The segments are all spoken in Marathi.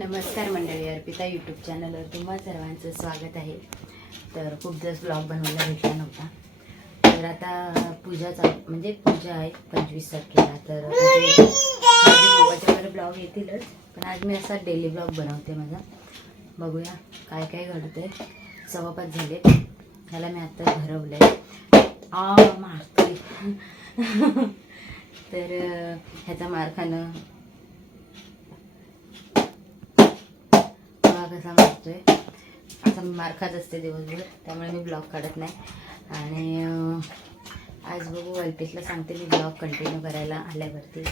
नमस्कार मंडळी अर्पिता यूट्यूब चॅनलवर तुम्हा सर्वांचं स्वागत आहे. तर खूप दिवस ब्लॉग बनवायला भेटला नव्हता. तर आता पूजाचा म्हणजे पूजा आहे पंचवीस तारखेला. तर ब्लॉग येतीलच. पण आज मी असा डेली ब्लॉग बनवते माझा. बघूया काय काय घडतंय. सव्वा झाले. ह्याला मी आता भरवलंय आ मारते तर ह्याचा मार खाणं कसा मारतोय असा मी मार खात असते दिवसभर त्यामुळे मी ब्लॉग काढत नाही. आणि आज बघू अल्पेशला सांगते मी ब्लॉग कंटिन्यू करायला आल्यावरती.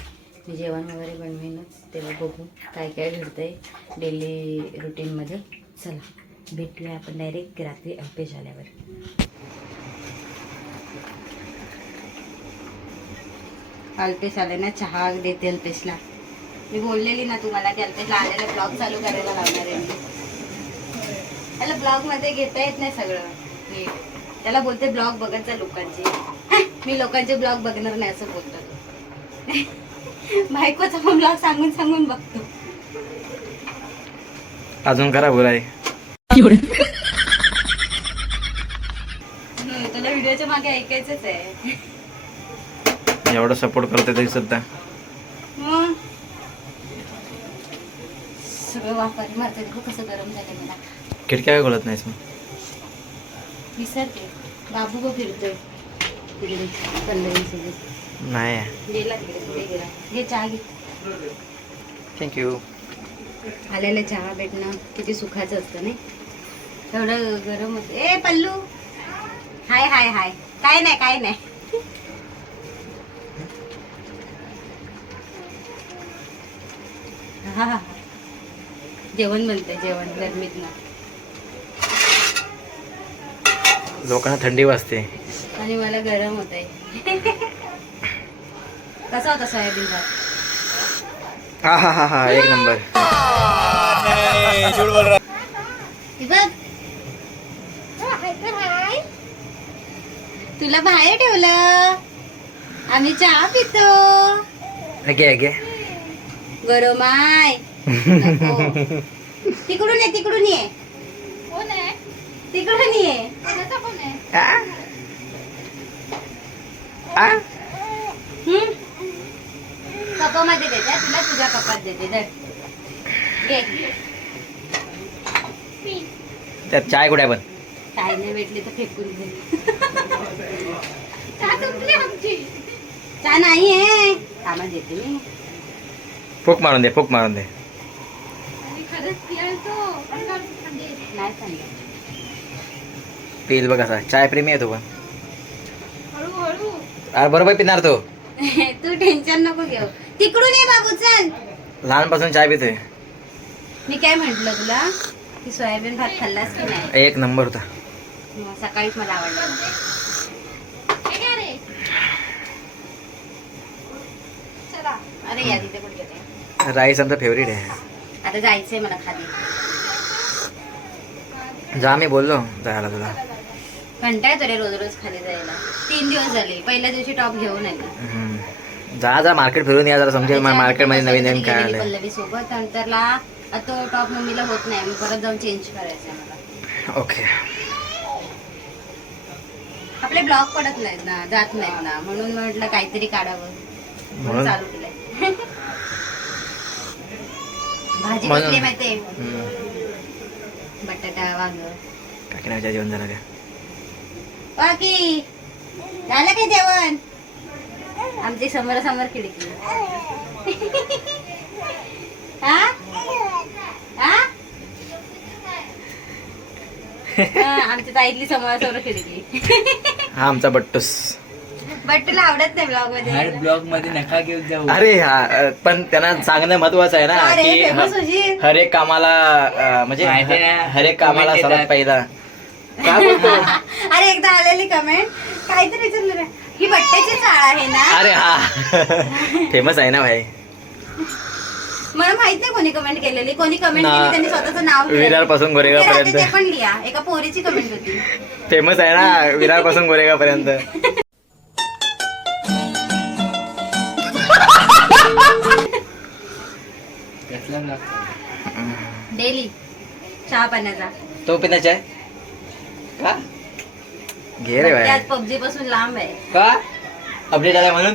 मी जेवण वगैरे बनवीनच तेव्हा बघू काय काय घडतंय डेली रुटीनमध्ये चला भेटूया आपण डायरेक्ट रात्री अल्पेश आल्यावर अल्पेश आले ना चहा देते अल्पेशला. मी बोललेली ना तुम्हाला की अल्पेशला आलेला ब्लॉग चालू करायला लावणार आहे मी. त्याला ब्लॉगमध्ये घेता येत नाही सगळं. नीट त्याला बोलते ब्लॉग बघत जा लोकांचे. मी लोकांचे ब्लॉग बघणार नाही असं बोलतो. बायकोचा पण ब्लॉग सांगून सांगून बघतो. अजून करा बोलाय. तुला व्हिडिओच्या मागे ऐकायचंच आहे. एवढं सपोर्ट करते तरी सुद्धा. सगळं वापर मारते कसं गरम झालं मला. खिडक्या काय खोलत नाहीस मग? विसरते बाबू गो फिरतोय. तिकडे पल्लवीसोबत नाही. गेला तिकडे पुढे गेला घे चहा घे. थँक्यू आलेलं चहा भेटणं किती सुखाचं असतं नाही? तेवढं गरम होतं. ए पल्लू! हाय हाय हाय. काय नाही काय नाही. हा, हा. जेवण बनतंय जेवण. गरमीत ना लोकांना थंडी वाजते. आणि मला गरम होत आहे कसा होता सोयाबीन हा हा हा हा एक नंबर. तुला बाहेर ठेवलं. आम्ही चहा पितो. घे घे गरम आहे. तिकडून ये तिकडून ये. तिकडून ये हम्म? कपामध्ये देते तुला तुझ्या कपात देते त्यात चाय कुठे पण? काय नाही भेटली तर फेकून दे. नाही आहे कामात देते मी. फूक मारून दे फूक मारून दे. नाही सांगितलं पिल बघ असा. चाय प्रेमी आहे तो पण. अरे बरोबर पिणार तो. तू टेन्शन नको घेऊ. तिकडून ये बाबू चल. लहानपासून चाय पितोय. मी काय म्हंटल तुला? की सोयाबीन भात खाल्लास की नाही? एक नंबर होता. मग सकाळीच मला आवडला. अरे या तिथे कुठे गेले राईस आमचा फेवरेट आहे. आता जायचंय मला खाली. जा मी बोललो जायला तुला. कंटाळ रे रोज रोज खाली जायला. तीन दिवस झाले. पहिल्या दिवशी टॉप घेऊन आली. हम्म. जा जा मार्केट फिरून या जरा समजेल मार्केटमध्ये नवीन नवीन काय आलंय पल्लवी सोबत नंतरला तो टॉप मम्मीला होत नाही. मग परत जाऊन चेंज करायचा मला. ओके. आपले ब्लॉक पडत नाहीत ना. जात नाहीत ना. म्हणून म्हटलं काहीतरी काढावं. म्हणून म्हणून? चालू केलंय. भाजी म्हणून? कसली माहितीये? हम्म. बटाटा वांग. काकी नाही जेवण झालं का? बाकी झालं काय जेवण? आमची समोर समोर खिडकी. हा? आमच्या ताईतली समोर समोर खिडकी. हा आमचा बट्टूस. बट तुला आवडत नाही ब्लॉगमध्ये. ब्लॉगमध्ये नका घेऊन जाऊ. अरे हा पण त्यांना सांगणं महत्वाचं आहे ना अरे, की famous ह- होशील. हर एक कामाला अ, म्हणजे माहिती आहे ना, ह- हर एक कामाला comment सर्वात येतात. पहिला. काय बोलतो अरे एकदा आलेली कमेंट काहीतरी विचारलं ना ही बट्ट्याची चाळ आहे ना? अरे हा. फेमस आहे ना भाई. मला माहीत नाही कोणी कमेंट केलेली. कोणी कमेंट ना. केली त्यांनी स्वतःचं नाव लिहिलं. विरारपासून गोरेगाव राहते पर्यंत. पण लिहा. एका पोरीची कमेंट होती. फेमस आहे ना विरारपासून गोरेगाव पर्यंत. डेली. चहा पाण्याचा. तो पिण्याचा आहे? का? घे रे बाय आज पबजी पासून लांब आहे. का? अपडेट आला म्हणून?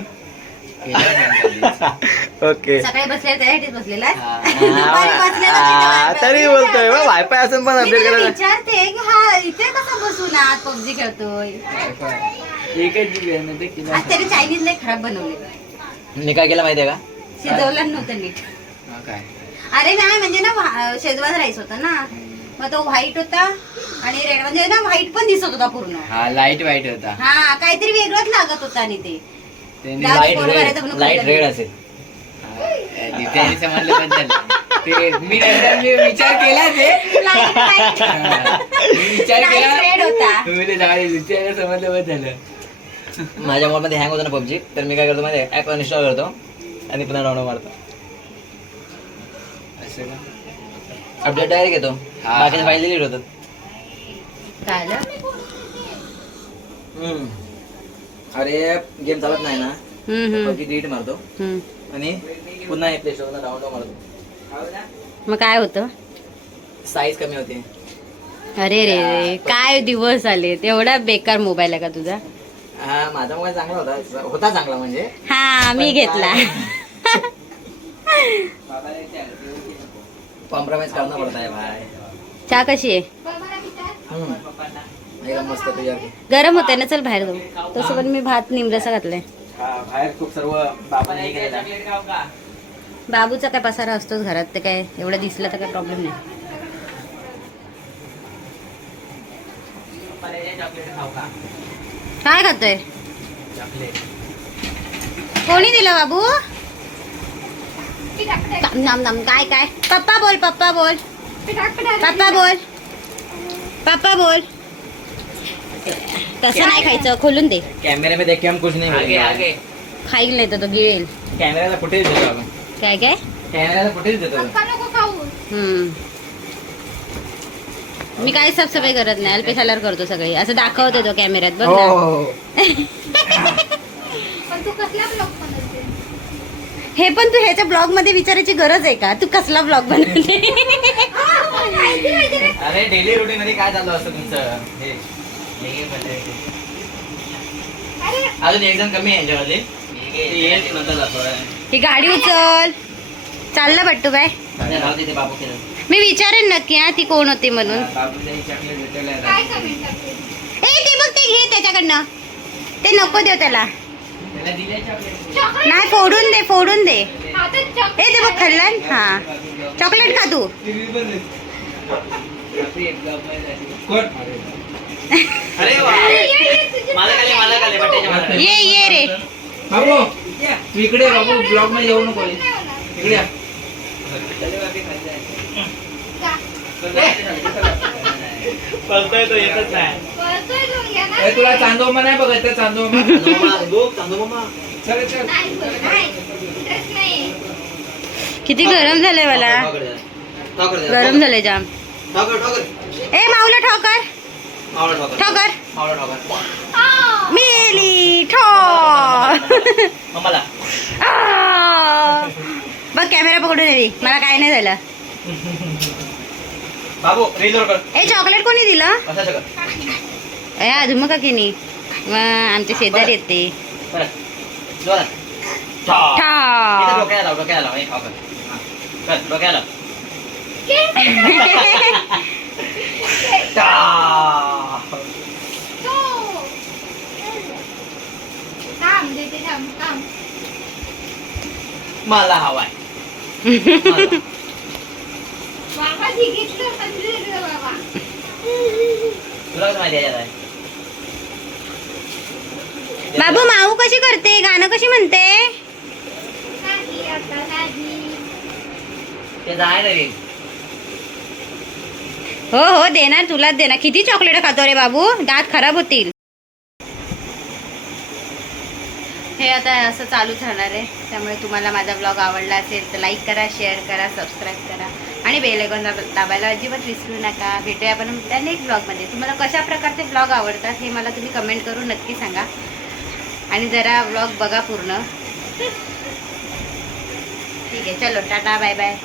ओके. सकाळी बसले त्यासाठीच बसलेला आहे. हा, दुपारी हा, तरी बोलतोय. वायफाय असून पण मी अपडेट तिला करायला. विचारते की हा इथे कसा बसून आज पबजी खेळतोय. आज त्याने चायनीज लय खराब बनवले. मी काय केलं माहितीये का? शिजवलं नव्हतं नीट. काय? अरे नाही म्हणजे ना व्हा- शेजवान राईस होता ना. मग तो व्हाईट होता आणि रेड म्हणजे ना व्हाईट पण दिसत होता पूर्ण. हा लाइट वाईट होता. हा काहीतरी वेगळंच लागत होता आणि ते. Light red light red. असेल. त्यांनी समजलं ते मी नंतर मी विचार केला ते. मी विचार केला. red होता. तुम्ही विचार समजलं बस झालं माझ्या मोबाईल मध्ये हँग होतो ना पबजी तर मी काय करतो माहिती ऍप अनइन्स्टॉल करतो आणि पुन्हा डाउनलोड मारतो. असं का? अपडेट डायरेक्ट येतो. हा. बाकीच्या फाईल डिलीट होतात काय. अरे गेम चालत नाही ना. हम्म, हम्म, पबजी डिलीट मारतो. हम्म. आणि पुन्हा प्ले स्टोर डाउनलोड मारतो. मग काय होतं? साईज कमी होते. अरे रे रे काय दिवस आले? एवढा बेकार मोबाईल आहे का तुझा? हा माझा मोबाईल चांगला होता. होता चांगला म्हणजे. हा मी घेतला. कॉम्प्रोमाइज करना पडता है भाई। चहा कशी आहे. एकदम मस्त गरम होते ना चल बाहेर जाऊ. तसं पण मी भात निमरसा घातलाय. बाहेर खूप सर्व बाबांनी केलेलं बाबूचा काय पसारा असतोच घरात ते काय एवढं दिसलं तर काय प्रॉब्लेम नाही. काय खातोय? कोणी दिलं बाबू? नाम नाम नाम काय काय? पप्पा बोल पप्पा बोल. पप्पा बोल. पप्पा बोल. तसं नाही खायचं खोलून दे. कॅमेरे में देख के हम कुछ नहीं आगे बोलेंगे आगे. खाईल नाही तर तो गिळेल. कॅमेऱ्याला फुटेज देतो आपण. काय काय? कॅमेऱ्याला फुटेज देतो. हम्म. मी काही साफसफाई करत नाही अल्पेश आल्यावर करतो सगळी. असं दाखवतो तो कॅमेऱ्यात बघ हो, ना हो. हे पण तू ह्याच्या ब्लॉगमध्ये विचारायची गरज आहे का? तू कसला ब्लॉग बनवते अरे डेली रुटीन मध्ये काय चालू असतं तुमचं? हे अजून एक जण कमी आहे यांच्यामध्ये ते येईल नंतर जातो. ही गाडी उचल. चाललं बट्टू बाय. राहू दे ते बाबू केलं मी विचारेन नक्की हा ती कोण होती म्हणून. बाबूला चॉकलेट भेटायला ए ते बघ ते घे त्याच्याकडनं. ते नको देऊ त्याला. नाही फोडून दे फोडून दे. ए ते बघ खाल्लं हा. चॉकलेट खा तू. ये ये रे. बाबू तू इकडे बाबू ब्लॉगमध्ये येऊ नको. इकडे या. पळतोय तो येतच नाही. ए, तुला चांदोबा नाही बघत तर चांदोबा चांदोमामा, बघ, चांदोमामा. चल चल. किती गरम झालंय मला. गरम झालंय जाम. ए माऊला ठोकर. मावळा ठोकर. ठोकर. मावळा ठोकर. मेली ठो आ! बघ कॅमेरा पकडून येवी मला काय नाही झालं. बाबू रील वर कर. ए चॉकलेट कोणी दिलं? असं सगळं ए अजून का की नाही मग आमच्या शेजारी येते बरं जोरात. ठा. इथं ठा डोक्याला लाव डोक्याला लाव हे खाऊ कर. हा. कर डोक्याला लाव. ठा. मला हवाय मला. तुला कसं माहिती आहे याला? बाबू माऊ कशी करते? गाणं कशी म्हणते? हो हो देणार तुलाच देणार. किती चॉकलेट खातो रे बाबू? दात खराब होतील. हे आता असं चालूच राहणार आहे. त्यामुळे तुम्हाला माझा ब्लॉग आवडला असेल तर लाईक करा शेअर करा सबस्क्राईब करा. आणि बेल आयकॉन दाब- दाबायला अजिबात विसरू नका. भेटूया आपण त्या नेक्स्ट ब्लॉगमध्ये तुम्हाला कशा प्रकारचे ब्लॉग आवडतात हे मला तुम्ही कमेंट करून नक्की सांगा. आणि जरा ब्लॉग बघा पूर्ण. ठीक आहे चलो टाटा बाय बाय